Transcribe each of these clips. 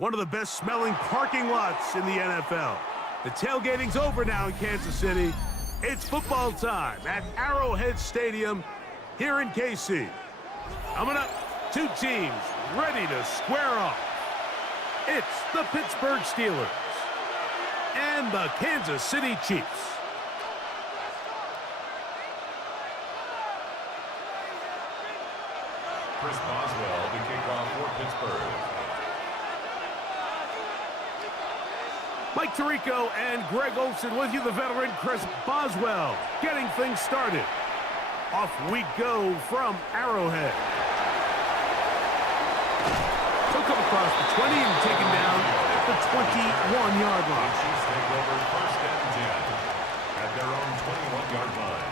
One of the best smelling parking lots in the NFL. The tailgating's over now in Kansas City. It's football time at Arrowhead Stadium here in KC. Coming up, two teams ready to square off. It's the Pittsburgh Steelers and the Kansas City Chiefs. Chris Boswell to kick off for Pittsburgh. Mike Tirico and Greg Olsen with you, the veteran Chris Boswell, getting things started. Off we go from Arrowhead. He'll come across the 20 and taken down at the 21-yard line. Chiefs take over first and 10 at their own 21-yard line.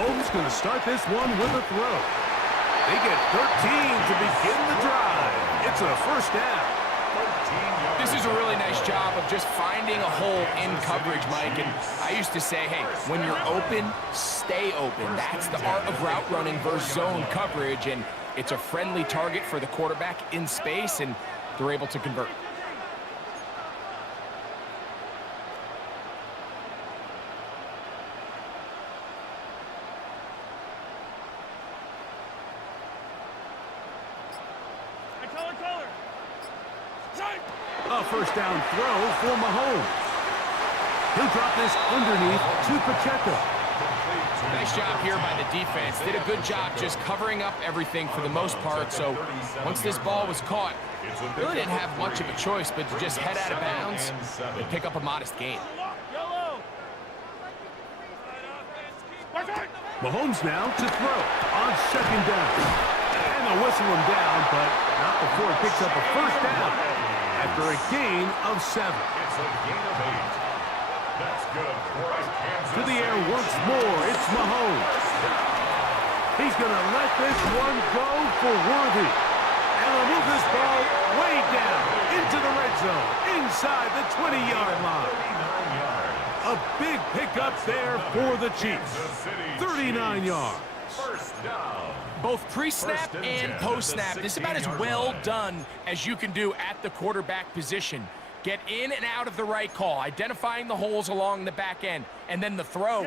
Mahomes going to start this one with a throw. They get 13 to begin the drive. It's a first down. This is a really nice job of just finding a hole in coverage, Mike. And I used to say, hey, when you're open, stay open. That's the art of route running versus zone coverage. And it's a friendly target for the quarterback in space, and they're able to convert. A first down throw for Mahomes. He'll drop this underneath to Pacheco. Nice job here by the defense. Did a good job just covering up everything for the most part. So once this ball was caught, really didn't have much of a choice but to just head out of bounds and pick up a modest gain. Mahomes now to throw on second down. And they'll whistle him down, but not before he picks up a first down after a gain of 7. It's a gain of 8. That's good for Kansas. To the air once more, it's Mahomes. He's going to let this one go for Worthy. And he'll move this ball way down into the red zone, inside the 20-yard line. A big pickup there for the Chiefs. 39 yards. First down. Both pre-snap and post-snap, this is about as well done as you can do at the quarterback position. Get in and out of the right call, identifying the holes along the back end, and then the throw.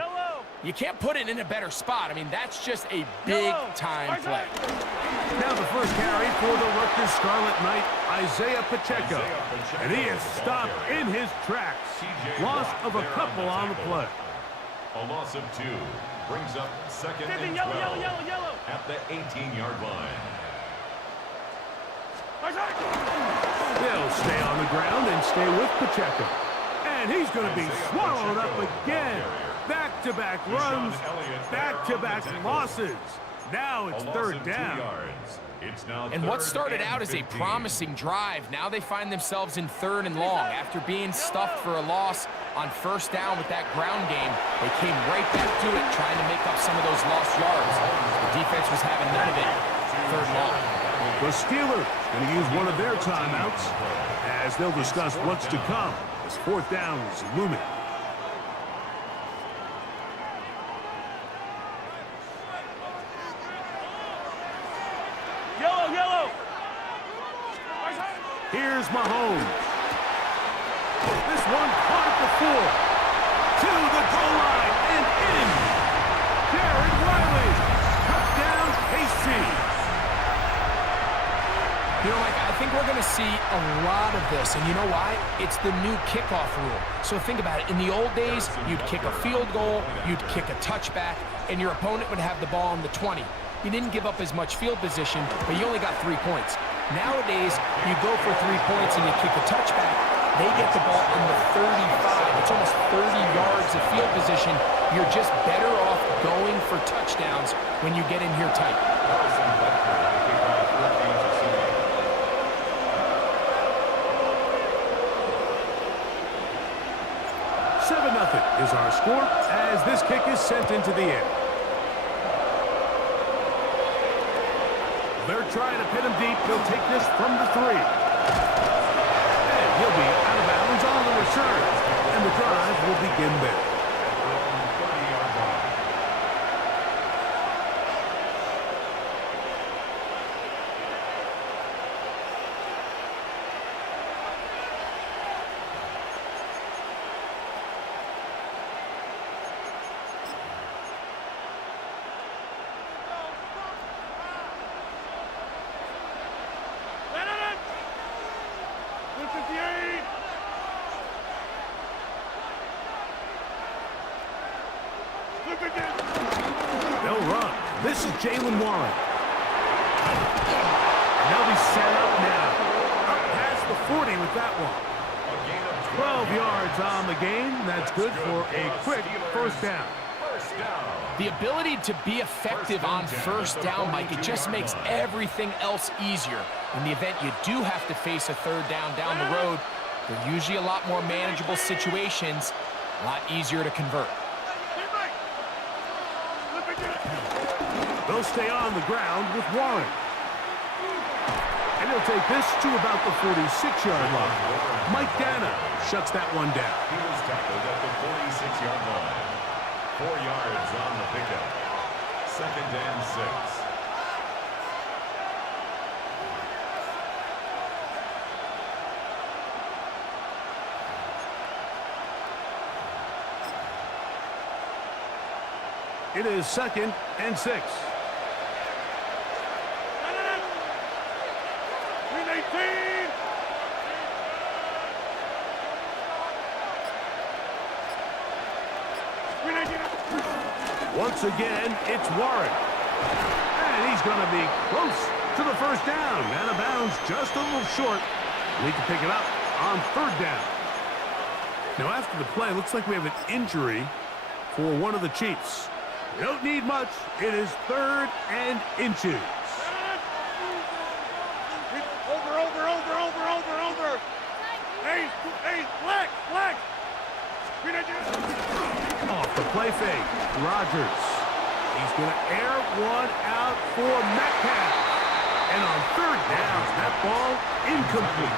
You can't put it in a better spot. I mean, that's just a big-time play. Now the first carry for the Rutgers Scarlet Knight, Isaiah Pacheco. And he is stopped in his tracks. Loss of a couple on the play. A loss of 2 brings up second and 12 at the 18-yard line. They'll stay on the ground and stay with Pacheco. And he's going to be swallowed up again. Back-to-back runs, back-to-back losses. Now it's third down. And what started out as a promising drive, now they find themselves in 3rd and long. After being stuffed for a loss on first down with that ground game, they came right back to it, trying to make up some of those lost yards. The defense was having none of it. 3rd and long. The Steelers going to use one of their timeouts as they'll discuss what's to come as 4th down is looming. Yellow! Here's Mahomes. This one caught at the 4. To the goal line and in. Jared Riley. Touchdown, KC. You know, Mike, I think we're going to see a lot of this, and you know why? It's the new kickoff rule. So think about it. In the old days, you'd kick a field goal, you'd kick a touchback, and your opponent would have the ball on the 20. You didn't give up as much field position, but you only got 3 points. Nowadays, you go for 3 points and you kick a touchback, they get the ball on the 35. It's almost 30 yards of field position. You're just better off going for touchdowns when you get in here tight. 7-0 is our score as this kick is sent into the air. They're trying to pin him deep. He'll take this from the 3. And he'll be out of bounds on the return. And the drive will begin there. They'll run. This is Jalen Warren. And they'll be set up now. Up past the 40 with that one. 12 yards on the game. That's good for a quick first down. The ability to be effective on first down, Mike, it just makes everything else easier. In the event you do have to face a 3rd down the road, they're usually a lot more manageable situations, a lot easier to convert. He'll stay on the ground with Warren. And he'll take this to about the 46-yard line. Mike Dana shuts that one down. He was tackled at the 46-yard line. 4 yards on the pickup. 2nd and 6. It is 2nd and 6. 319. Once again, it's Warren. And he's going to be close to the first down. Out of bounds, just a little short. We can pick it up on 3rd down. Now, after the play, looks like we have an injury for one of the Chiefs. We don't need much. It is 3rd and inches. Over. Hey, flex. Off the play fake, Rodgers. He's going to air one out for Metcalf. And on 3rd down, that ball incomplete.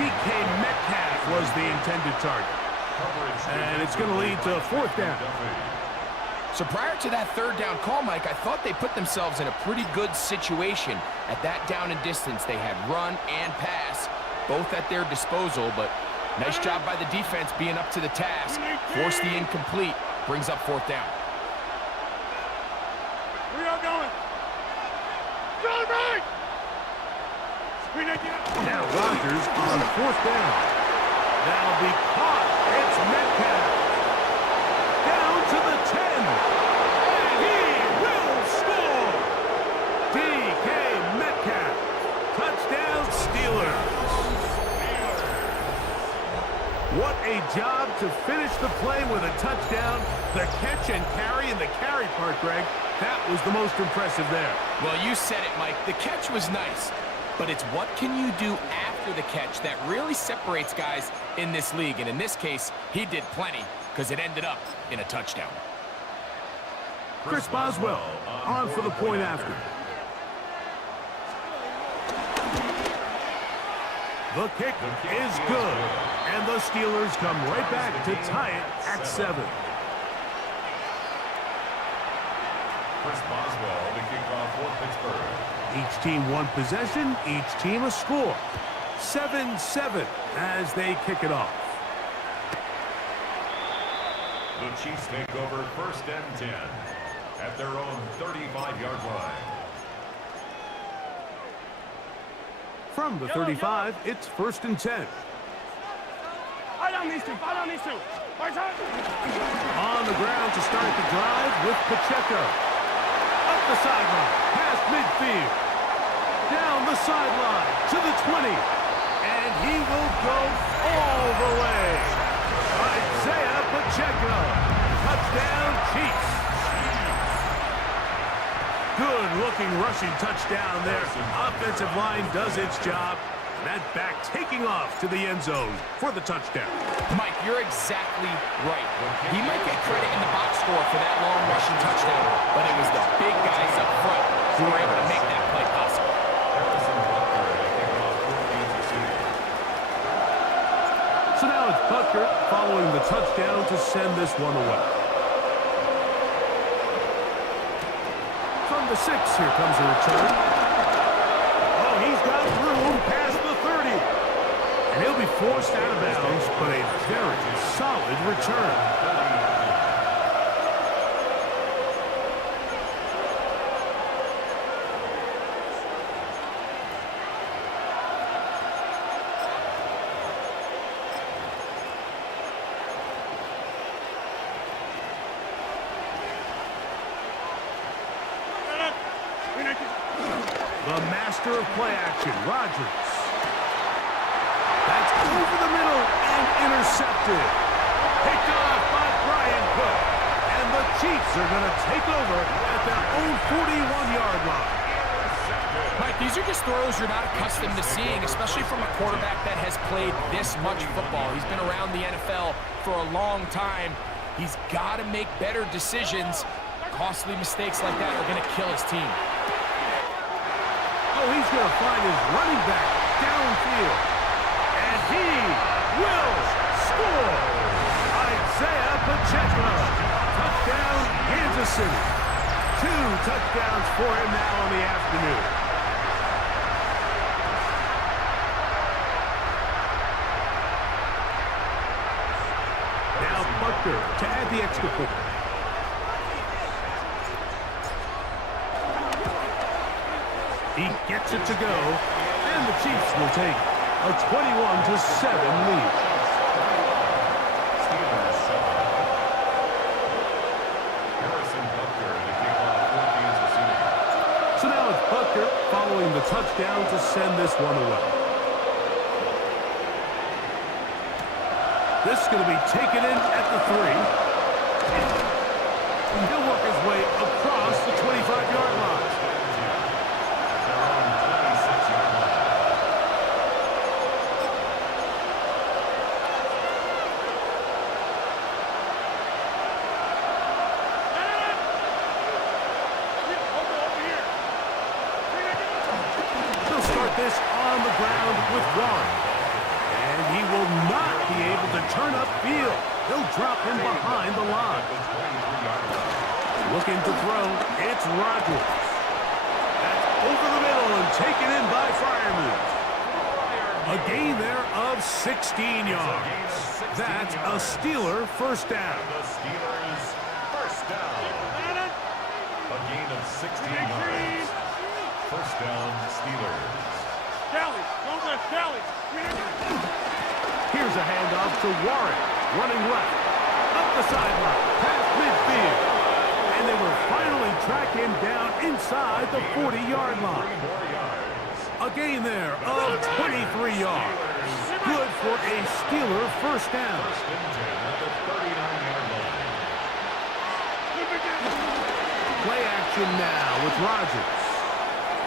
DK Metcalf was the intended target. And it's going to lead to 4th down. So prior to that 3rd down call, Mike, I thought they put themselves in a pretty good situation. At that down and distance, they had run and pass, both at their disposal, but nice job by the defense being up to the task. Force the incomplete, brings up 4th down. We are going. Go right. Now Rodgers on 4th down. That'll be caught. It's Metcalf. Down to the 10. And he will score. DK Metcalf. Touchdown Steelers. What a job to finish the play with a touchdown. The catch and carry in the carry part, Greg, that was the most impressive there. Well, you said it, Mike. The catch was nice, but it's what can you do after the catch that really separates guys in this league. And in this case, he did plenty because it ended up in a touchdown. Chris Boswell on for the point after. The kick is good, and the Steelers come right back to tie it at 7. Chris Boswell, the kickoff for Pittsburgh. Each team one possession, each team a score. 7-7 as they kick it off. The Chiefs take over 1st and 10 at their own 35-yard line. From the 35, it's 1st and 10. Fight on these two. Fight on. On the ground to start the drive with Pacheco. Up the sideline, past midfield. Down the sideline to the 20. And he will go all the way. Isaiah Pacheco. Touchdown Chiefs. Good-looking rushing touchdown there. Offensive line does its job. That back taking off to the end zone for the touchdown. Mike, you're exactly right. He might get credit in the box score for that long rushing touchdown, but it was the big guys up front who were able to make that play possible. So now it's Butker following the touchdown to send this one away. From the 6, here comes a return. Oh, he's got room past the 30. And he'll be forced out of bounds, but a very solid return. The master of play action, Rodgers. That's over the middle and intercepted. Picked off by Brian Cook. And the Chiefs are going to take over at their own 41-yard line. Mike, these are just throws you're not accustomed to seeing, especially from a quarterback that has played this much football. He's been around the NFL for a long time. He's got to make better decisions. Costly mistakes like that are going to kill his team. Oh, he's going to find his running back downfield. And he will score. Isaiah Pacheco. Touchdown, Kansas City. 2 touchdowns for him now on the afternoon. Now Butker to add the extra point. He gets it to go, and the Chiefs will take a 21-7 lead. So now it's Butker following the touchdown to send this one away. This is going to be taken in at the 3. He'll work his way across the 25-yard line. This on the ground with Warren. And he will not be able to turn upfield. He'll drop him behind the line. Looking to throw, it's Rodgers. That's over the middle and taken in by Freiermuth. A gain there of 16 yards. That's a Steeler first down. The Steelers first down. A gain of 16 yards. First down, Steelers. Here's a handoff to Warren, running left, up the sideline, past midfield. And they will finally track him down inside the 40-yard line. A gain there of 23 yards. Good for a Steeler first down. Play action now with Rodgers.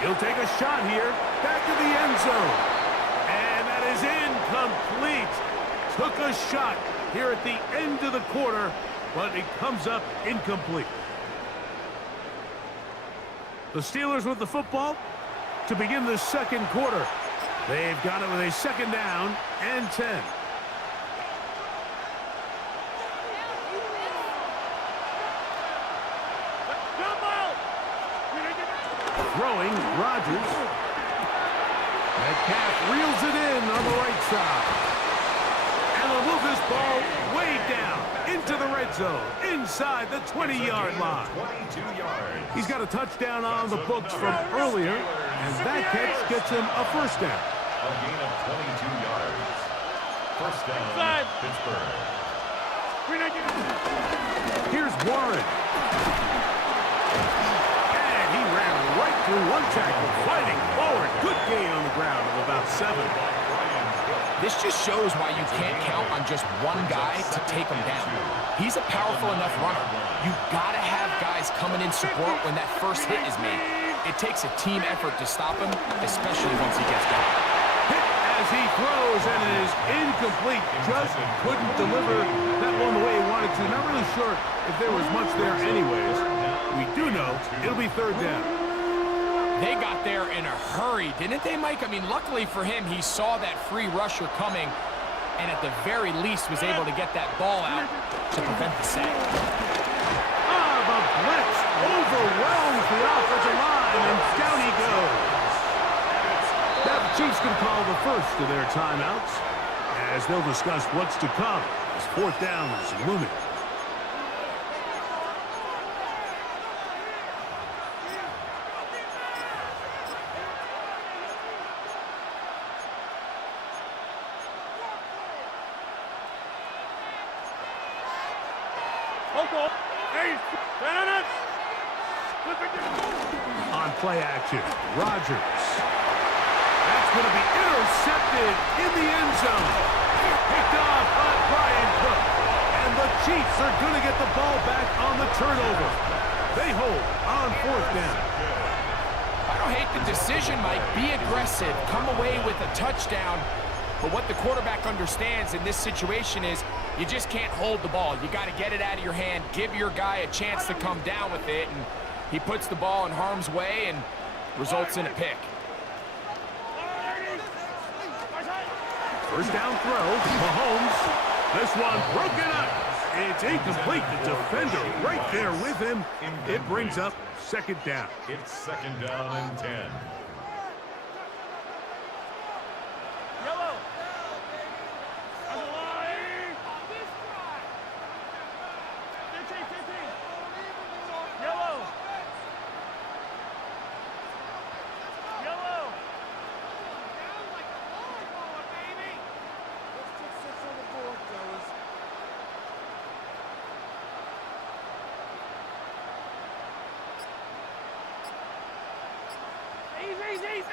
He'll take a shot here, back to the end zone. And that is incomplete. Took a shot here at the end of the quarter, but it comes up incomplete. The Steelers with the football to begin the second quarter. They've got it with a second down and 10. Throwing, Rodgers. Metcalf reels it in on the right side. And they'll move this ball way down into the red zone, inside the 20-yard line. 22 yards. He's got a touchdown on the books from earlier, and that catch gets him a first down. A gain of 22 yards. First down, Pittsburgh. Here's Warren. And he ran right through one tackle, fighting forward. Good gain on the ground of about 7. This just shows why you can't count on just one guy to take him down. He's a powerful enough runner. You've got to have guys coming in support when that first hit is made. It takes a team effort to stop him, especially once he gets going. Hit as he throws, and it is incomplete. Just couldn't deliver that one the way he wanted to. Not really sure if there was much there anyways. We do know it'll be third down. They got there in a hurry, didn't they, Mike? I mean, luckily for him, he saw that free rusher coming, and at the very least was able to get that ball out to prevent the sack. The blitz overwhelms the offensive line, and down he goes. Now the Chiefs can call the first of their timeouts as they'll discuss what's to come as fourth down is looming. On play action, Rodgers. That's going to be intercepted in the end zone. Picked off by Brian Cook. And the Chiefs are going to get the ball back on the turnover. They hold on fourth down. I don't hate the decision, Mike. Be aggressive. Come away with a touchdown. But what the quarterback understands in this situation is You just can't hold the ball. You got to get it out of your hand, give your guy a chance to come down with it, and he puts the ball in harm's way and results in a pick. First down throw, Mahomes. This one broken up. It's incomplete. The defender right there with him. It brings up second down. It's second down and 10.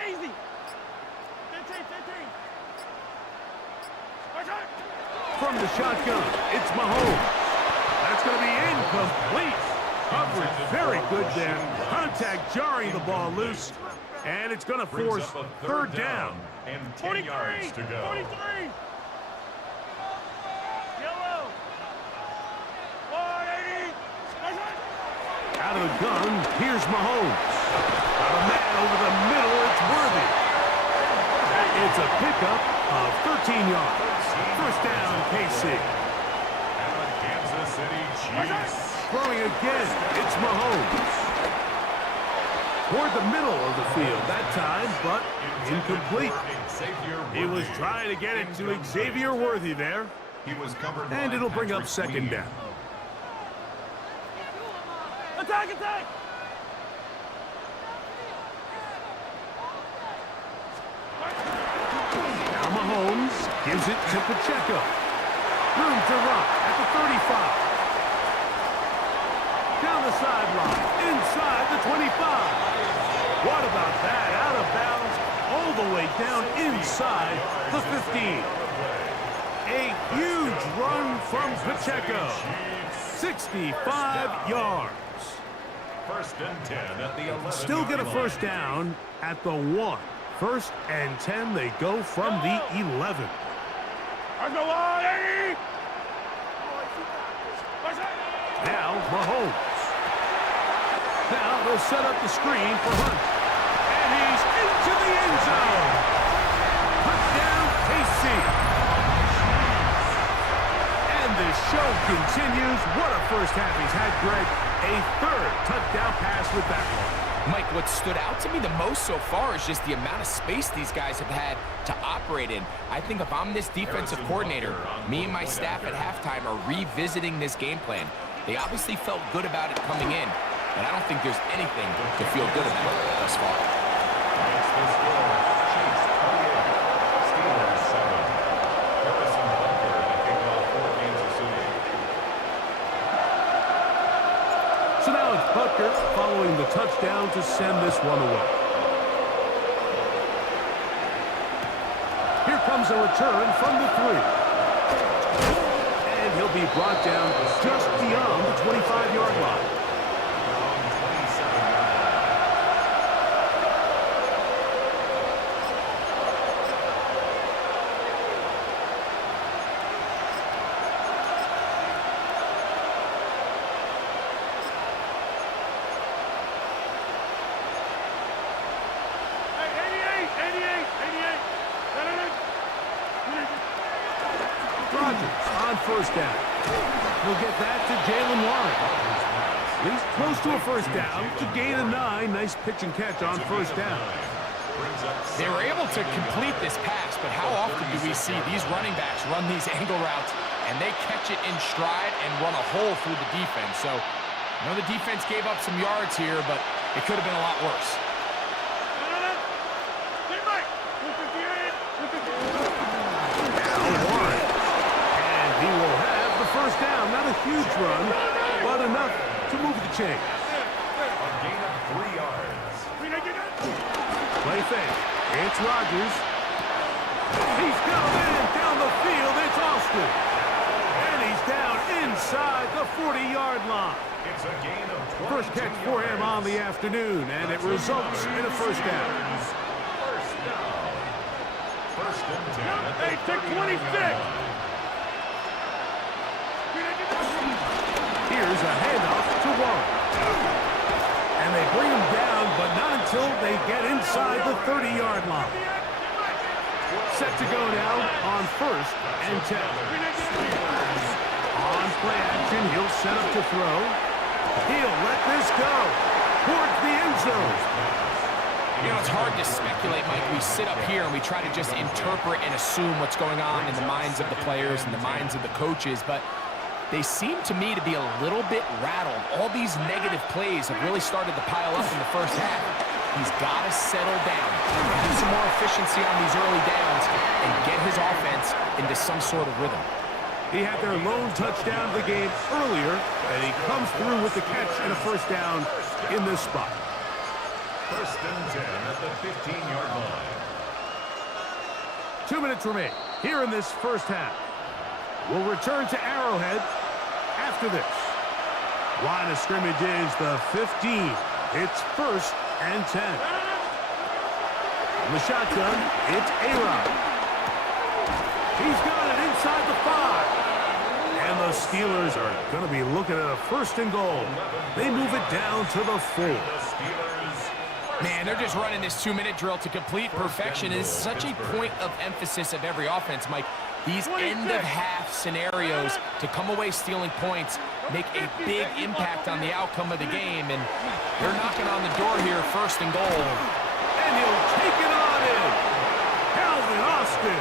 Easy. From the shotgun, it's Mahomes. That's going to be incomplete. Coverage very good there. Contact jarring the ball loose. And it's going to force third down. And 10 yards to go. 43. Yellow. 180. Out of the gun, here's Mahomes. Got a man over the middle, it's Worthy. It's a pickup of 13 yards. First down, KC. And the Kansas City Chiefs. Throwing again, it's Mahomes. Toward the middle of the field that time, but incomplete. He was trying to get it to Xavier Worthy there. And it'll bring up second down. Attack! Now Mahomes gives it to Pacheco. Room to run at the 35. Down the sideline, inside the 25. What about that? Out of bounds, all the way down inside the 15. A huge run from Pacheco. 65 yards. First and 10 at the 11. Still get a first down at the 1. First and 10, they go from the 11. Now Mahomes. Now they'll set up the screen for Hunt. And he's into the end zone. Touchdown, KC. And the show continues. What a first half he's had, Greg. A third touchdown pass with that one. Mike, what stood out to me the most so far is just the amount of space these guys have had to operate in. I think if I'm this defensive coordinator, me and my staff at halftime are revisiting this game plan. They obviously felt good about it coming in, but I don't think there's anything to feel good about thus far. It's the score. Chiefs 38, Steelers 7. Harrison Butker to kick off for Kansas City. So now it's Butker following the touchdown to send this one away. Here comes a return from the 3. And he'll be brought down just beyond the 25-yard line. On first down. He'll get that to Jalen Warren. He's close to a first down to gain a 9. Nice pitch and catch on first down. They were able to complete this pass, but how often do we see these running backs run these angle routes and they catch it in stride and run a hole through the defense? So, I know the defense gave up some yards here, but it could have been a lot worse. He will have the first down. Not a huge run, but enough to move the chain. A gain of 3 yards. Play fake. It's Rodgers. He's got a man down the field. It's Austin. And he's down inside the 40-yard line. It's a gain of 22 First catch for him on the afternoon, and it results in a first down. First down. First and 10 at the 26. Here's a handoff to Warren. And they bring him down, but not until they get inside the 30-yard line. Set to go now on 1st and 10. On play action, he'll set up to throw. He'll let this go towards the end zone. You know, it's hard to speculate, Mike. We sit up here and we try to just interpret and assume what's going on in the minds of the players and the minds of the coaches, but they seem to me to be a little bit rattled. All these negative plays have really started to pile up in the first half. He's got to settle down, get some more efficiency on these early downs, and get his offense into some sort of rhythm. He had their lone touchdown of the game earlier, and he comes through with the catch and a first down in this spot. 1st and 10 at the 15-yard line. 2 minutes remain here in this first half. We'll return to Arrowhead after this. Line of scrimmage is the 15. It's 1st and 10. On the shotgun, it's A-Rod. He's got it inside the 5. And the Steelers are going to be looking at a 1st and goal. They move it down to the 4. Man, they're just running this 2-minute drill to complete perfection. It's such a point of emphasis of every offense, Mike. These end-of-half scenarios to come away stealing points make a big impact on the outcome of the game, and they're knocking on the door here, 1st and goal. And he'll take it on in. Calvin Austin.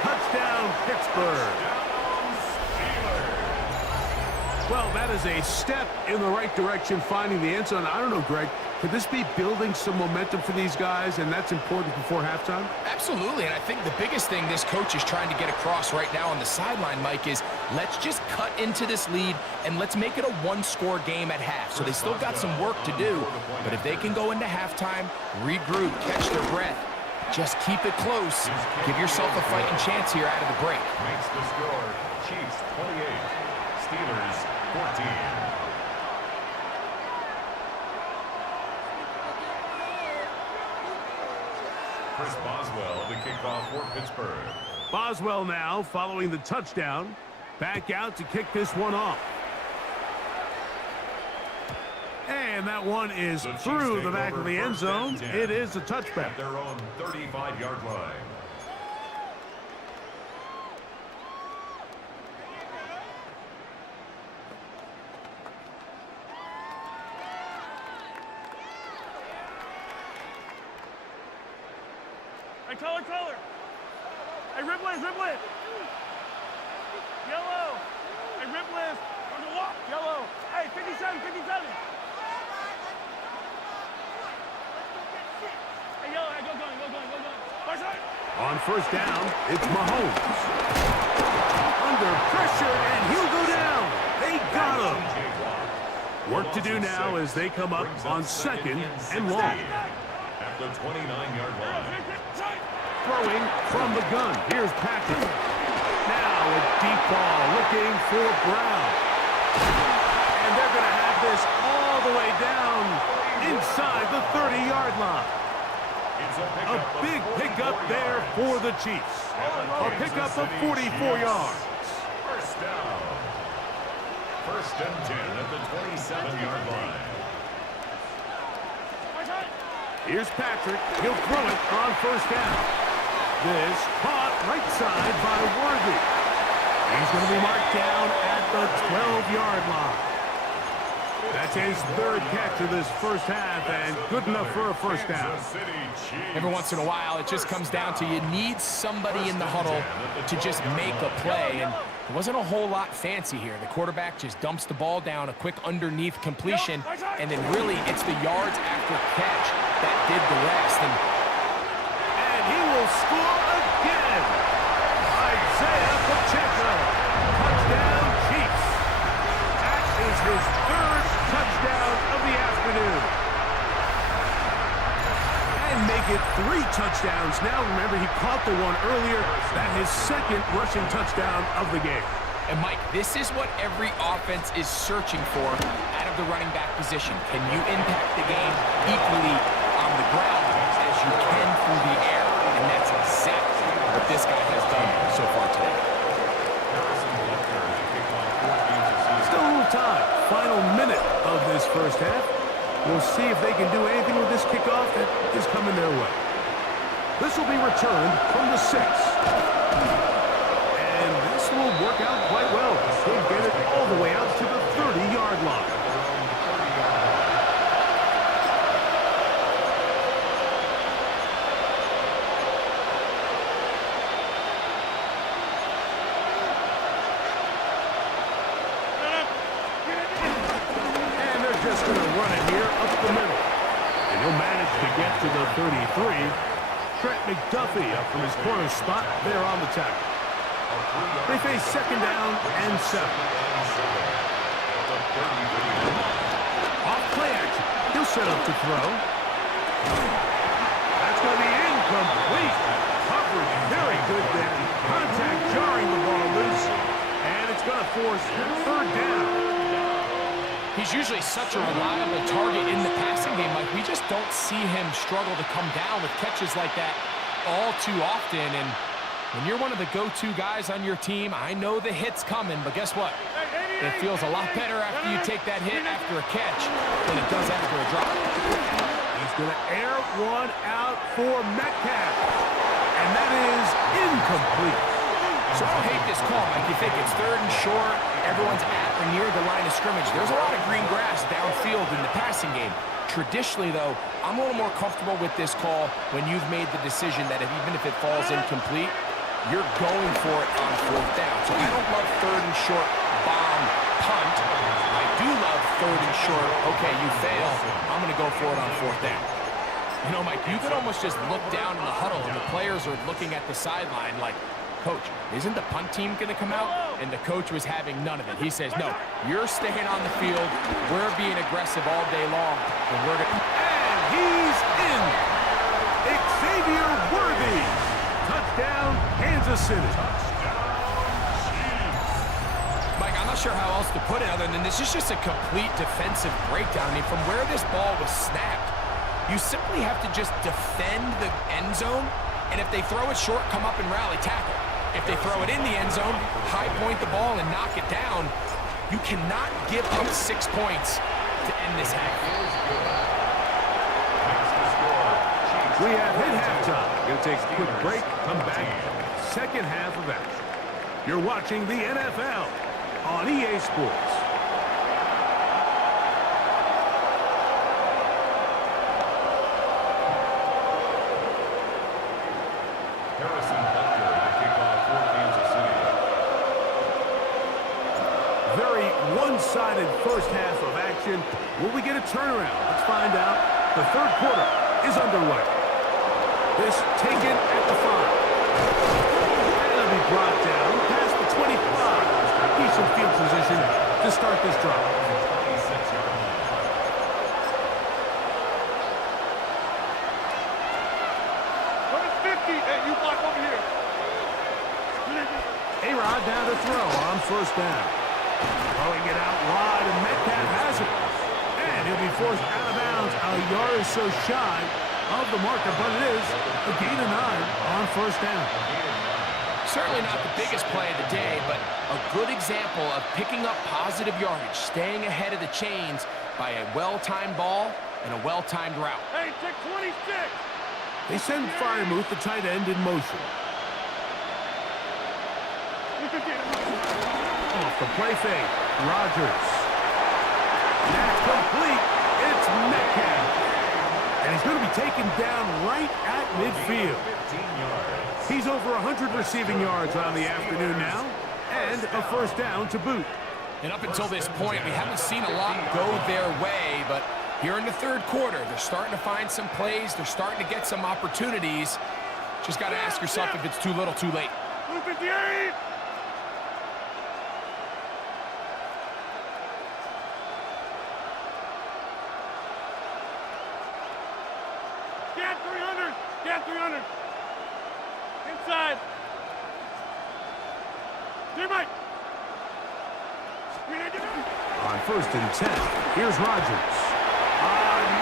Touchdown, Pittsburgh. Well, that is a step in the right direction, finding the end zone. I don't know, Greg. Could this be building some momentum for these guys, and that's important before halftime? Absolutely, and I think the biggest thing this coach is trying to get across right now on the sideline, Mike, is let's just cut into this lead, and let's make it a one-score game at half. So they still got some work to do, but if they can go into halftime, regroup, catch their breath, just keep it close, give yourself a fighting chance here out of the break. Makes the score Chiefs 28, Steelers 14. Chris Boswell, the kickoff for Pittsburgh. Boswell now following the touchdown. Back out to kick this one off. And that one is through the back of the end zone. It is a touchback. At their own 35-yard line. Hey, color. Hey, rip list. Yellow. Hey, rip list. On the walk. Yellow. Hey, 57. Hey, yellow. Hey, go going. Far side. On 1st down, it's Mahomes. Under pressure, and he'll go down. They got him. Work to do now as they come up on 2nd and long. At the 29-yard line. Throwing from the gun. Here's Patrick. Now a deep ball looking for Brown. And they're going to have this all the way down inside the 30-yard line. A big pickup there for the Chiefs. A pickup of 44 yards. First down. 1st and 10 at the 27-yard line. Here's Patrick. He'll throw it on 1st down. This caught right side by Worthy. He's going to be marked down at the 12-yard line. That's his 3rd catch of this first half, and good enough for a 1st down. Every once in a while, it just comes down to you need somebody in the huddle to just make a play, and it wasn't a whole lot fancy here. The quarterback just dumps the ball down, a quick underneath completion, and then really it's the yards after catch that did the rest. And he will score again. Isaiah Pacheco. Touchdown, Chiefs. That is his 3rd touchdown of the afternoon. And make it 3 touchdowns. Now, remember, he caught the one earlier. That his 2nd rushing touchdown of the game. And, Mike, this is what every offense is searching for out of the running back position. Can you impact the game equally on the ground as you can through the air? And that's exactly what this guy has done so far today. Still a little time. see if they can do anything with this kickoff that is coming their way. This will be returned from the 6. And this will work out quite well. They'll get it all the way out to the 30-yard line. Just going to run it here up the middle. And he'll manage to get to the 33. Trent McDuffie up from his corner spot there on the tackle. They face second down and 7. Off play action. He'll set up to throw. That's going to be incomplete. Coverage very good there. Contact jarring the ball loose. And it's going to force third down. He's usually such a reliable target in the passing game. Like, we just don't see him struggle to come down with catches like that all too often. And when you're one of the go-to guys on your team, I know the hit's coming, but guess what? It feels a lot better after you take that hit after a catch than it does after a drop. He's going to air one out for Metcalf. And that is incomplete. So I hate this call. Like, you think it's third and short, everyone's at or near the line of scrimmage. There's a lot of green grass downfield in the passing game. Traditionally, though, I'm a little more comfortable with this call when you've made the decision that even if it falls incomplete, you're going for it on fourth down. So I don't love third and short bomb punt. I do love third and short, okay, you fail, I'm going to go for it on fourth down. You know, Mike, you could almost just look down in the huddle and the players are looking at the sideline like, Coach, isn't the punt team going to come out? And the coach was having none of it. He says, no, you're staying on the field. We're being aggressive all day long. And we're going to... And he's in. Xavier Worthy. Touchdown, Kansas City. Mike, I'm not sure how else to put it other than this is just a complete defensive breakdown. I mean, from where this ball was snapped, you simply have to just defend the end zone. And if they throw it short, come up and rally tackle. If they throw it in the end zone, high point the ball and knock it down, you cannot give up 6 points to end this half. We have hit halftime. Going to take a quick break, come back, second half of action. You're watching the NFL on EA Sports. Very one-sided first half of action. Will we get a turnaround? Let's find out. The third quarter is underway. This taken at the 5. And it'll be brought down past the 25. Decent field position to start this drive. Hey, you block over here. A-Rod down to throw on first down. Throwing it out wide, and Metcalf has it. And he'll be forced out of bounds a yard or so shy of the marker, but it is a gain of 9 on first down. Certainly not the biggest play of the day, but a good example of picking up positive yardage, staying ahead of the chains by a well-timed ball and a well-timed route. Hey, check 26. They send Freiermuth, the tight end, in motion. Off the play fake, Rodgers. That's complete. It's Metcalf. And he's going to be taken down right at midfield. He's over 100 receiving yards on the afternoon now, and a first down to boot. And up until this point, we haven't seen a lot go their way, but here in the third quarter, they're starting to find some plays. They're starting to get some opportunities. Just got to ask yourself if it's too little, too late. 258. Get 300. Get 300. Inside. Teammate. On first and 10, here's Rodgers.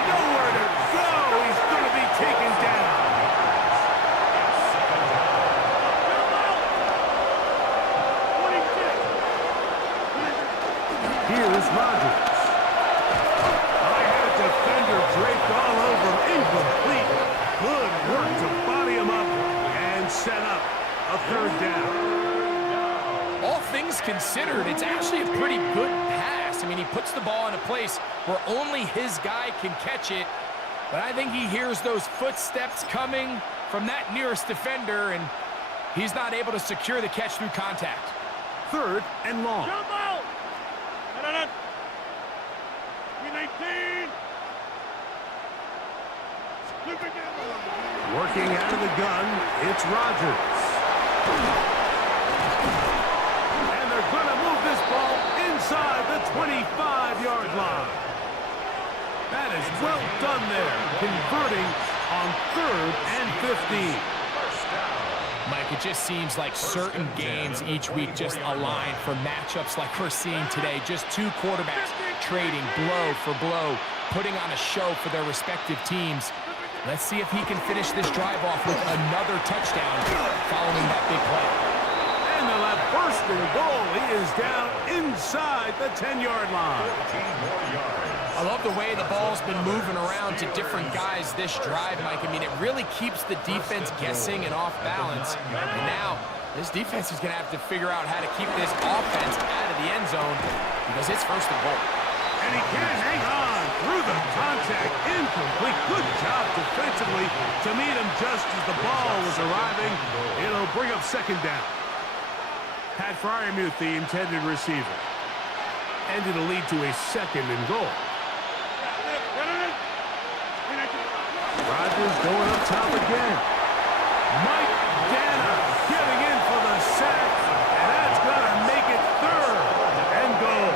Nowhere to go. He's going to be taken down. Here's Rodgers. I had a defender considered, it's actually a pretty good pass. I mean, he puts the ball in a place where only his guy can catch it. But I think he hears those footsteps coming from that nearest defender, and he's not able to secure the catch through contact. 3rd and long. Jump out! 19! Working out of the gun, it's Rodgers. And they're going to move this ball inside the 25-yard line. That is well done there, converting on 3rd and 15. Mike, it just seems like certain games each week just align for matchups like we're seeing today. Just two quarterbacks trading blow for blow, putting on a show for their respective teams. Let's see if he can finish this drive off with another touchdown following that big play. And they'll have 1st and goal. He is down inside the 10-yard line. I love the way the ball's been moving around to different guys this drive, Mike. I mean, it really keeps the defense guessing and off balance. And now, this defense is going to have to figure out how to keep this offense out of the end zone because it's 1st and goal. And he can't hang on through the contact. Incomplete. Good job defensively to meet him just as the ball was arriving. It'll bring up 2nd down. Pat Fryermuth, the intended receiver. And it'll lead to a 2nd and goal. Rodgers going up top again. Mike Dana getting in for the sack, and that's going to make it 3rd and goal.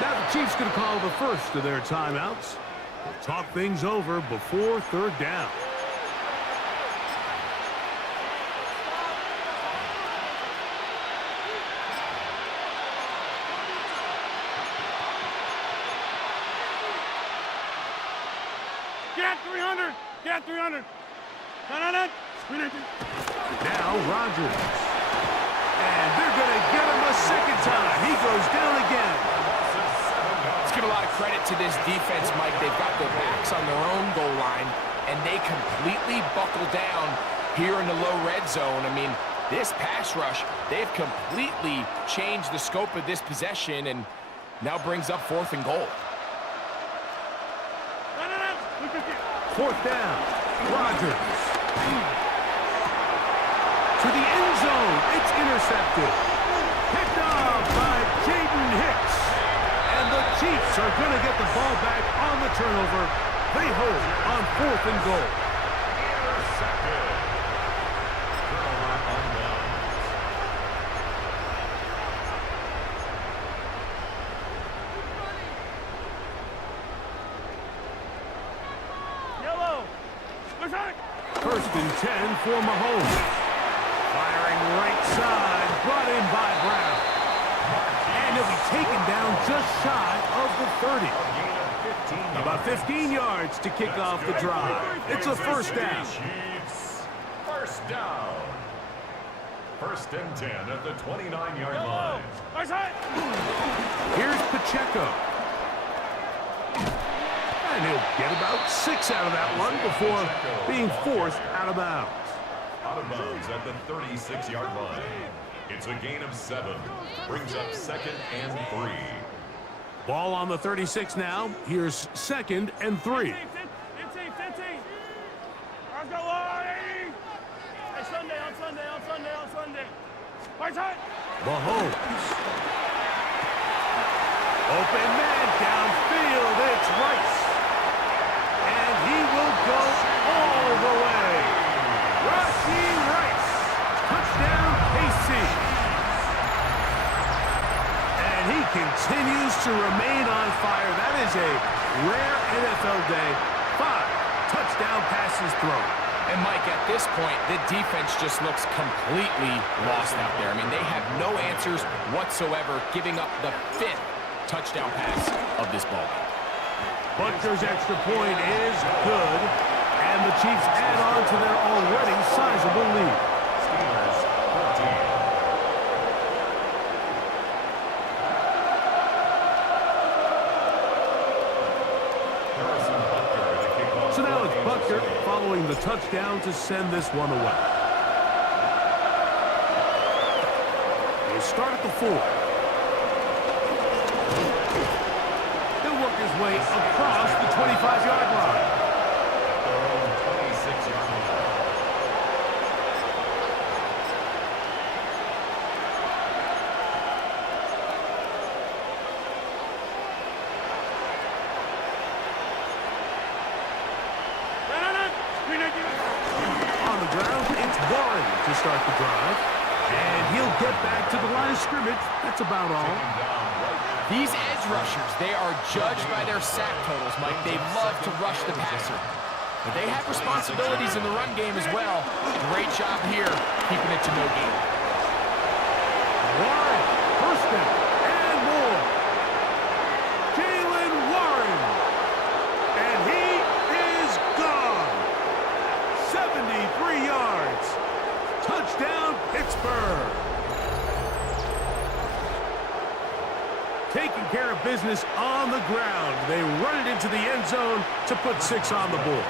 Now the Chiefs going to call the first of their timeouts. We'll talk things over before 3rd down. Get 300! Get 300! Now Rodgers. And they're going to get him a 2nd time. He goes down again. Let's give a lot of credit to this defense, Mike. They've got their backs on their own goal line, and they completely buckle down here in the low red zone. I mean, this pass rush, they've completely changed the scope of this possession and now brings up 4th and goal. 4th down. Rodgers. To the end zone. It's intercepted. Picked off by Jaden Hicks. And the Chiefs are going to get the ball back on the turnover. They hold on 4th and goal. Intercepted. Turnover on downs. Yellow! 1st and 10 for Mahomes. Firing right side, brought in by Brown. And he'll be taken down just shy of the 30. About 15 yards to kick off the drive. It's a 1st down. Chiefs. 1st down. 1st and 10 at the 29-yard line. Here's Pacheco. And he'll get about 6 out of that one before being forced out of bounds. Out of bounds at the 36-yard line. It's a gain of 7. Brings up 2nd and 3. Ball on the 36 now. Here's 2nd and 3. 15. Let's go, Hey, Sunday. Right side. Mahomes. Open man downfield. It's Rice. And he will go all the way. Rashee Rice. Touchdown, KC. And he continues to remain on fire. That is a rare NFL day. 5 touchdown passes thrown. And, Mike, at this point, the defense just looks completely lost out there. I mean, they have no answers whatsoever, giving up the 5th touchdown pass of this ball game. Butker's extra point is good, and the Chiefs add on to their already sizable lead. Steelers 14. So now it's Butker Bunker following the touchdown to send this one away. He'll start at the 4. He'll work his way across the 25-yard line. Their own 26-yard line. On the ground, it's Warren to start the drive. And he'll get back to the line of scrimmage. That's about all. These edge rushers, they are judged by their sack totals, Mike. They love to rush the passer. But they have responsibilities in the run game as well. Great job here, keeping it to no gain. Warren, first down, and more. Jalen Warren. And he is gone. 73 yards. Touchdown, Pittsburgh. Taking care of business on the ground. They run it into the end zone to put 6 on the board.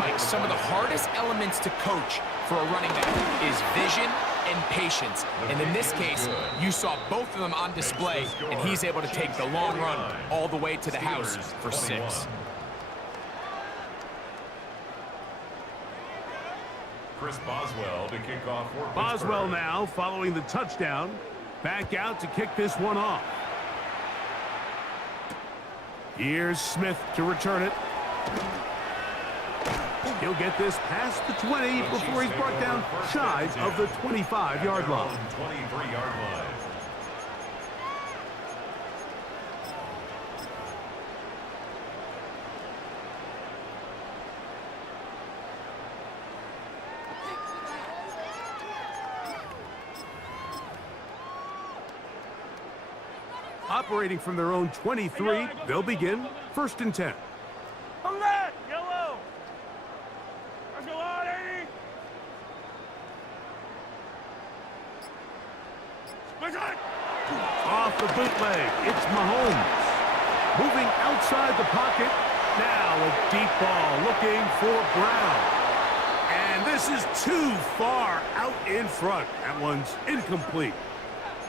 Mike, some of the hardest elements to coach for a running back is vision and patience. And in this case, you saw both of them on display, and he's able to take the long run all the way to the house for 6. Chris Boswell to kick off for Boswell Pittsburgh. now following the touchdown. Back out to kick this one off. Here's Smith to return it. He'll get this past the 20 before he's brought down shy of the 25-yard line. 23-yard line. Operating from their own 23, they'll begin 1st and 10. Come back, yellow. Let's go on, 80. My time. Off the bootleg, it's Mahomes. Moving outside the pocket. Now a deep ball looking for Brown. And this is too far out in front. That one's incomplete.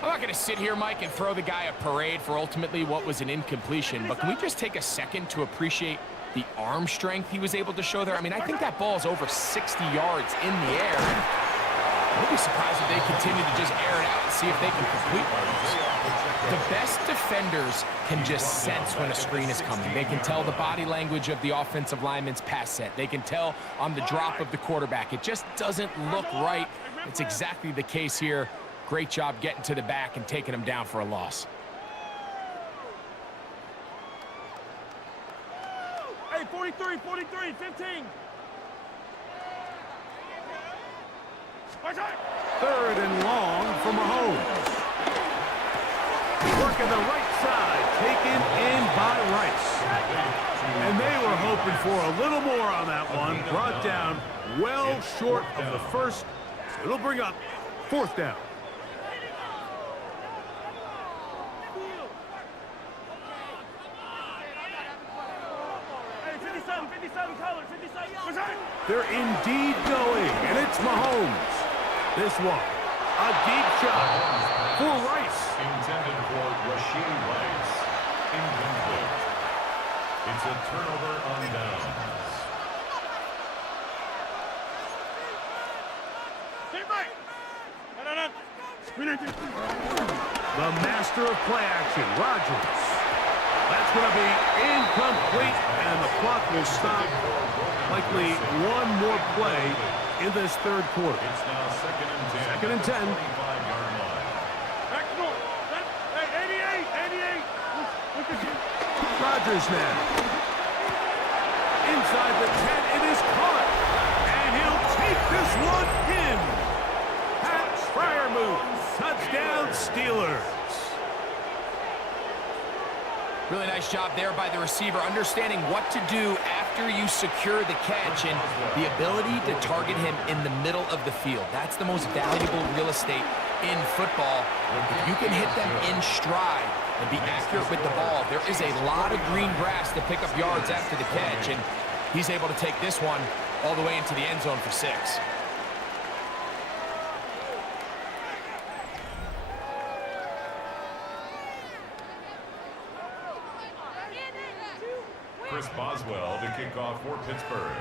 I'm not going to sit here, Mike, and throw the guy a parade for ultimately what was an incompletion, but can we just take a second to appreciate the arm strength he was able to show there? I mean, I think that ball is over 60 yards in the air. I won't be surprised if they continue to just air it out and see if they can complete those. The best defenders can just sense when a screen is coming. They can tell the body language of the offensive lineman's pass set. They can tell on the drop of the quarterback. It just doesn't look right. It's exactly the case here. Great job getting to the back and taking him down for a loss. Hey, 43, 43, 15. My time. 3rd and long for Mahomes. Working the right side, taken in by Rice. And they were hoping for a little more on that one. Brought down well short of the first. It'll bring up 4th down. Hey, 57 colors, 57. My time. They're indeed going, and it's Mahomes. This one, a deep shot for Rice. Intended for Rashee Rice. Incomplete. It's a turnover on downs. The master of play action, Rodgers. That's going to be incomplete, and the clock will stop. Likely one more play in this 3rd quarter. It's now 2nd and 10. 2nd and 10. 25-yard line. Back north. Hey, 88. Look at you. Rodgers now. Inside the 10, it is caught. And he'll take this one in. Pat Fryermuth, touchdown Steelers. Really nice job there by the receiver, understanding what to do after you secure the catch and the ability to target him in the middle of the field. That's the most valuable real estate in football. If you can hit them in stride and be accurate with the ball, there is a lot of green grass to pick up yards after the catch, and he's able to take this one all the way into the end zone for 6. Chris Boswell to kick off for Pittsburgh.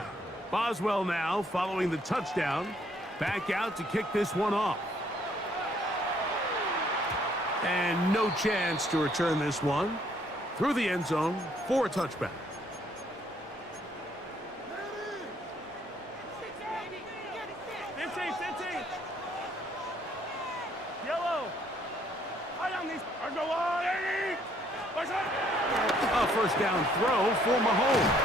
Boswell now, following the touchdown, back out to kick this one off. And no chance to return this one through the end zone for a touchback. Yellow. High on these. Go on. A first down throw for Mahomes.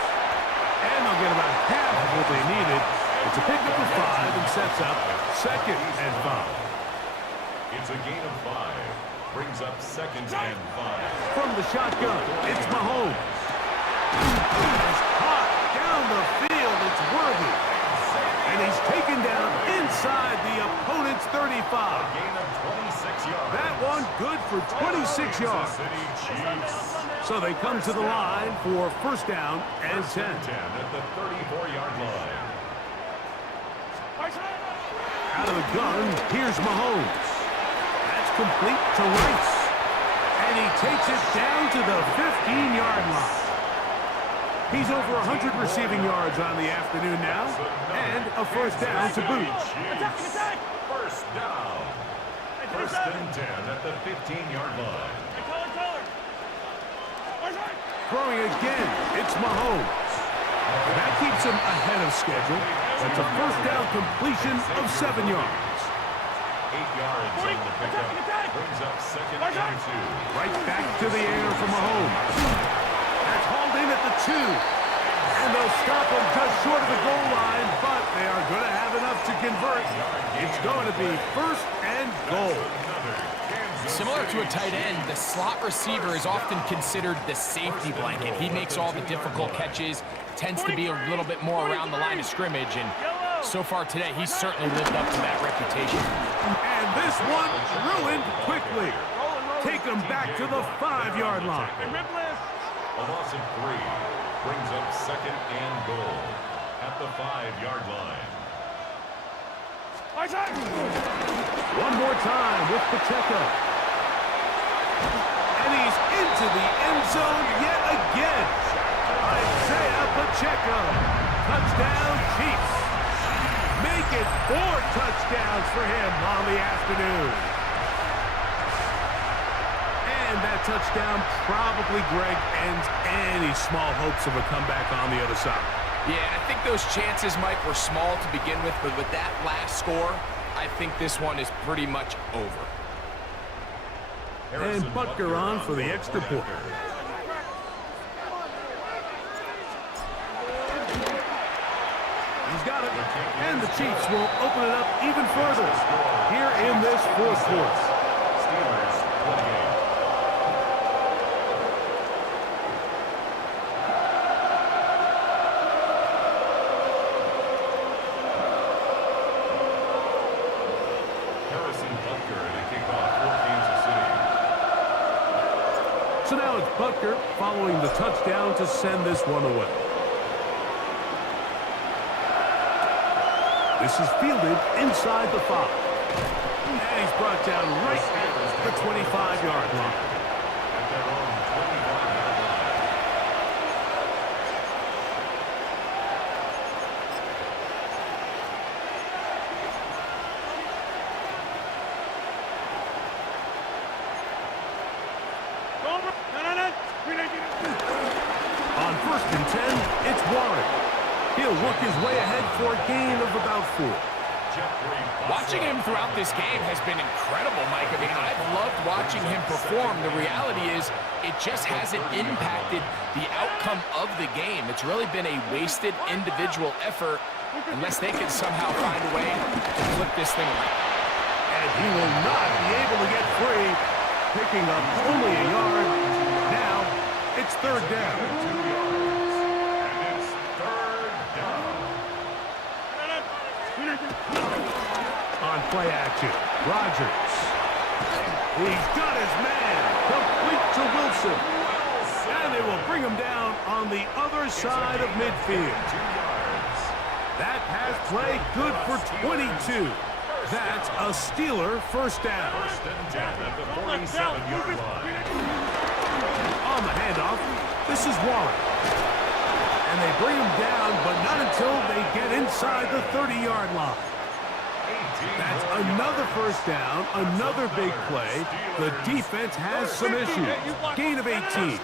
And they'll get about half of what they needed. It's a pickup of 5 and sets up 2nd and 5. It's a gain of 5. Brings up 2nd and 5. From the shotgun, it's Mahomes. He's caught down the field. It's Worthy. And he's taken down inside the opponent's 35. Gain of 26 yards. That one good for 26 yards. So they come to the line for first down and 10. 10 at the 34-yard line. Out of the gun, here's Mahomes. That's complete to Rice. And he takes it down to the 15-yard line. He's over 100 receiving yards on the afternoon now, and a first down to boot. First down. First and 10 at the 15-yard line. Throwing again, it's Mahomes. That keeps him ahead of schedule. That's a first down completion of 7 yards. 8 yards on the pickup. Brings up 2nd and 2. Right back to the air for Mahomes. That's hauled in at the 2. And they'll stop him just short of the goal line, but they are going to have enough to convert. It's going to be first and goal. Similar to a tight end, the slot receiver is often considered the safety blanket. He makes all the difficult catches, tends to be a little bit more around the line of scrimmage, and so far today, he's certainly lived up to that reputation. And this one ruined quickly. Take him back to the 5-yard line. A loss of 3 brings up 2nd and goal at the 5-yard line. One more time with Pacheco. And he's into the end zone yet again. Isaiah Pacheco. Touchdown, Chiefs. Make it 4 touchdowns for him on the afternoon. And that touchdown probably, Greg, ends any small hopes of a comeback on the other side. Yeah, and I think those chances, Mike, were small to begin with, but with that last score, I think this one is pretty much over. And Butker on for the extra point. He's got it. And the Chiefs will open it up even further here in this fourth quarter. Steelers win the game. So now it's Butker following the touchdown to send this one away. This is fielded inside the 5. And he's brought down right at the 25-yard line. At their own 25-yard line. On first and 10, it's Warren. He'll work his way ahead for a gain of about 4. Watching him throughout this game has been incredible, Mike. I mean, I've loved watching him perform. The reality is it just hasn't impacted the outcome of the game. It's really been a wasted individual effort unless they can somehow find a way to flip this thing around. And he will not be able to get free, picking up only a yard. Now it's third down. On play action, Rodgers. He's got his man, complete to Wilson. And they will bring him down on the other side of midfield. That pass play good for 22. That's a Steeler first down. First and 10 at the 47-yard line. On the handoff, this is Warren. And they bring him down, but not until they get inside the 30-yard line. That's another first down, another big play. The defense has some issues. Gain of 18.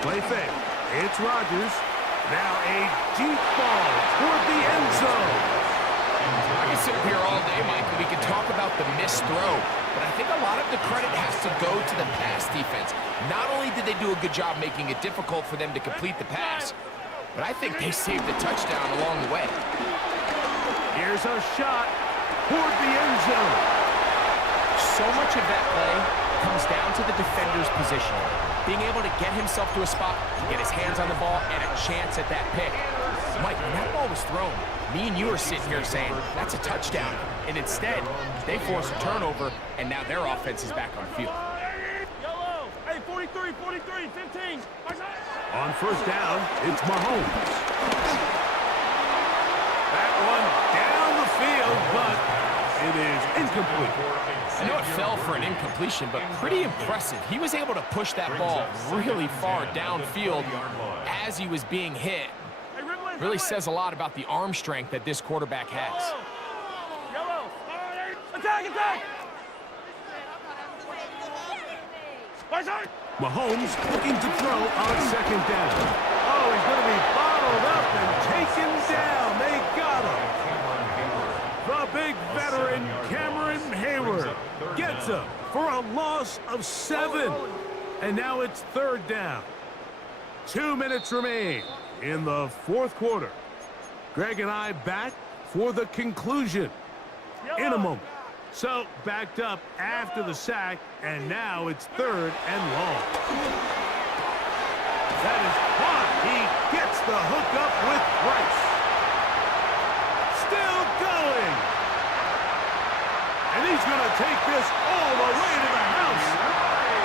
Play fake. It's Rodgers. Now a deep ball toward the end zone. I can sit here all day, Mike, and we can talk about the missed throw, but I think a lot of the credit has to go to the pass defense. Not only did they do a good job making it difficult for them to complete the pass, but I think they saved the touchdown along the way. Here's a shot toward the end zone. So much of that play comes down to the defender's positioning, being able to get himself to a spot, to get his hands on the ball, and a chance at that pick. Mike, when that ball was thrown, me and you are sitting here saying, that's a touchdown. And instead, they force a turnover, and now their offense is back on the field. Yellow. Hey, 43, 43, 15. On first down, it's Mahomes. That one down the field, but it is incomplete. I know it fell for an incompletion, but pretty impressive. He was able to push that ball really far downfield as he was being hit. Really says a lot about the arm strength that this quarterback has. Yellow. Attack, attack. Mahomes looking to throw on second down. Oh, he's going to be bottled up and taken down. They got him. The big veteran, Cameron Hayward, gets him for a loss of 7. And now it's third down. 2 minutes remain in the fourth quarter. Greg and I back for the conclusion in a moment. So, backed up after the sack, and now it's third and long. That is caught. He gets the hookup with Price. Still going. And he's going to take this all the way to the house.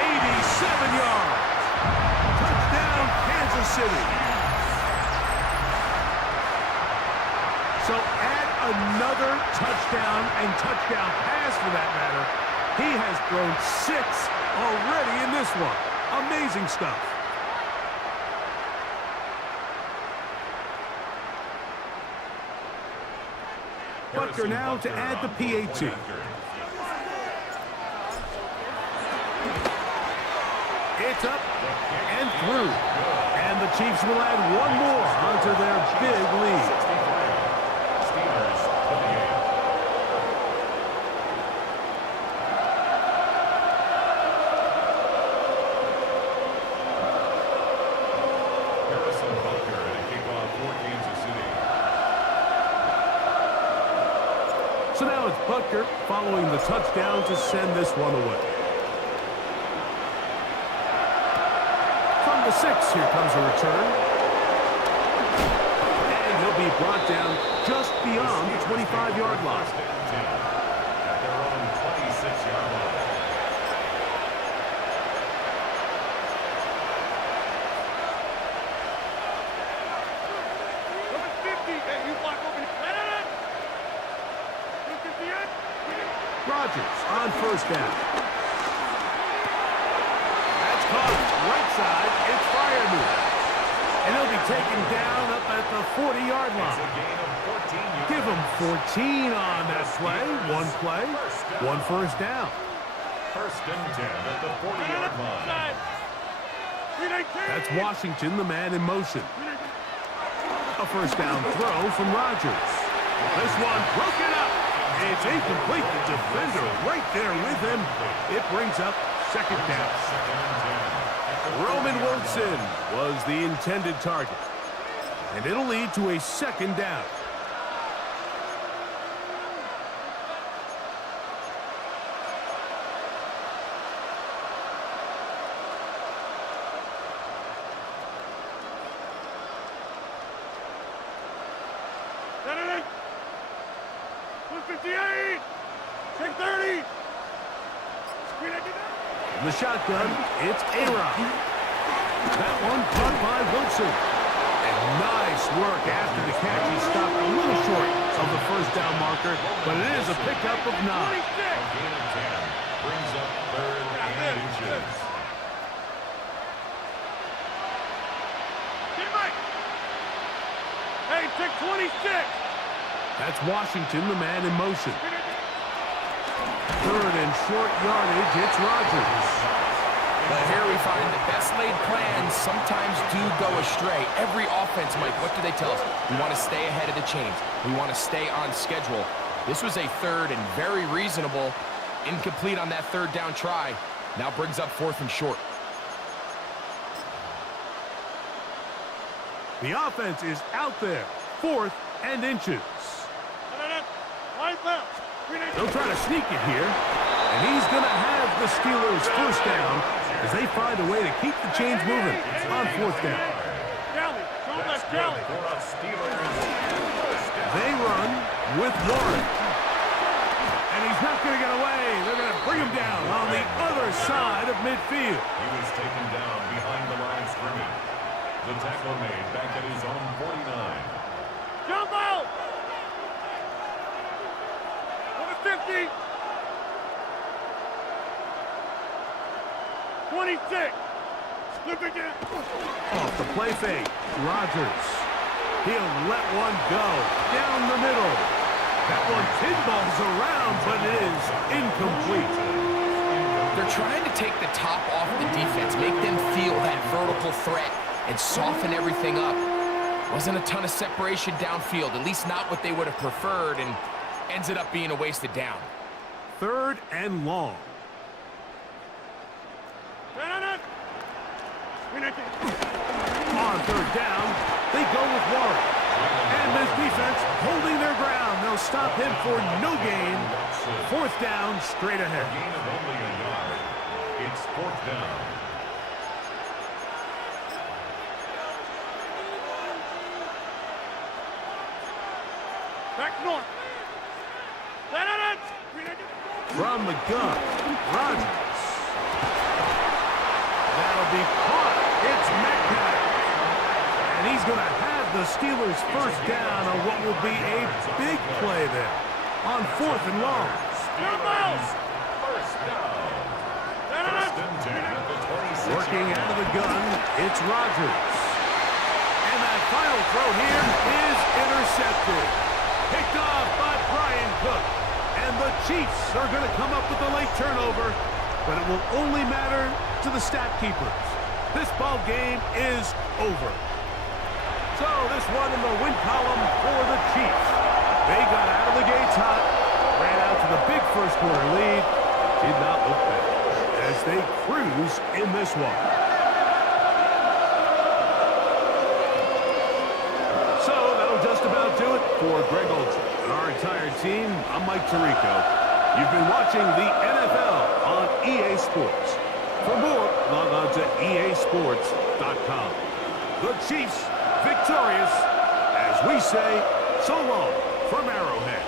87 yards. Touchdown, Kansas City. So add another touchdown and touchdown pass for that matter. He has thrown 6 already in this one. Amazing stuff. Butker now to add the PAT. It's up and through. And the Chiefs will add one more onto their big lead. So now it's Butker following the touchdown to send this one away. From the 6, here comes a return. And he'll be brought down just beyond the 25-yard line. At their own 26-yard line. Rodgers on first down. That's caught right side. It's Firemouth. And he'll be taken down up at the 40-yard line. Give him 14 on that play. One play, one first down. First and 10 at the 40-yard line. That's Washington, the man in motion. A first down throw from Rodgers. This one broken up. It's incomplete. The defender right there with him. It brings up second down. Roman Wilson was the intended target. And it'll lead to a second down. In the shotgun, it's A-Rod. That one caught by Wilson. And nice work after the catch. He stopped a little short of the first down marker, but it is a pickup of 9. A gain of 10 brings up 3rd and inches. Hey, take 26. That's Washington, the man in motion. 3rd and short yardage. It's Rodgers. Well, here we find the best laid plans sometimes do go astray. Every offense, Mike, what do they tell us? We want to stay ahead of the chains. We want to stay on schedule. This was a 3rd and very reasonable. Incomplete on that 3rd down try. Now brings up 4th and short. The offense is out there. 4th and inches. They'll try to sneak it here. And he's going to have the Steelers first down as they find a way to keep the chains moving on 4th down. They run with Warren. And he's not going to get away. They're going to bring him down on the other side of midfield. He was taken down behind the line of scrimmage. The tackle made back at his own 49. Jump out! 50. 26. Look again. Off the play fake. Rodgers. He'll let one go. Down the middle. That one pinballs around, but it is incomplete. They're trying to take the top off the defense, make them feel that vertical threat, and soften everything up. Wasn't a ton of separation downfield, at least not what they would have preferred, and ends it up being a wasted down. 3rd and long. On 3rd down, they go with Warren. And this defense holding their ground. They'll stop him for no gain. 4th down, straight ahead. A gain of only a yard. It's 4th down. Back north. From the gun, Rodgers. That'll be caught. It's Metcalf. And he's going to have the Steelers first down on what will be a big play there on 4th and long. First down. First and 10 at the 26. Working out of the gun, it's Rodgers. And that final throw here is intercepted. Picked off by Brian Cook. And the Chiefs are going to come up with a late turnover, but it will only matter to the stat keepers. This ball game is over. So this one in the win column for the Chiefs. They got out of the gates hot, ran out to the big first quarter lead, did not look back as they cruise in this one. So that'll just about do it for Greg Olsen and our entire team. I'm Mike Tirico. You've been watching the NFL on EA Sports. For more, log on to easports.com. The Chiefs victorious as we say so long from Arrowhead.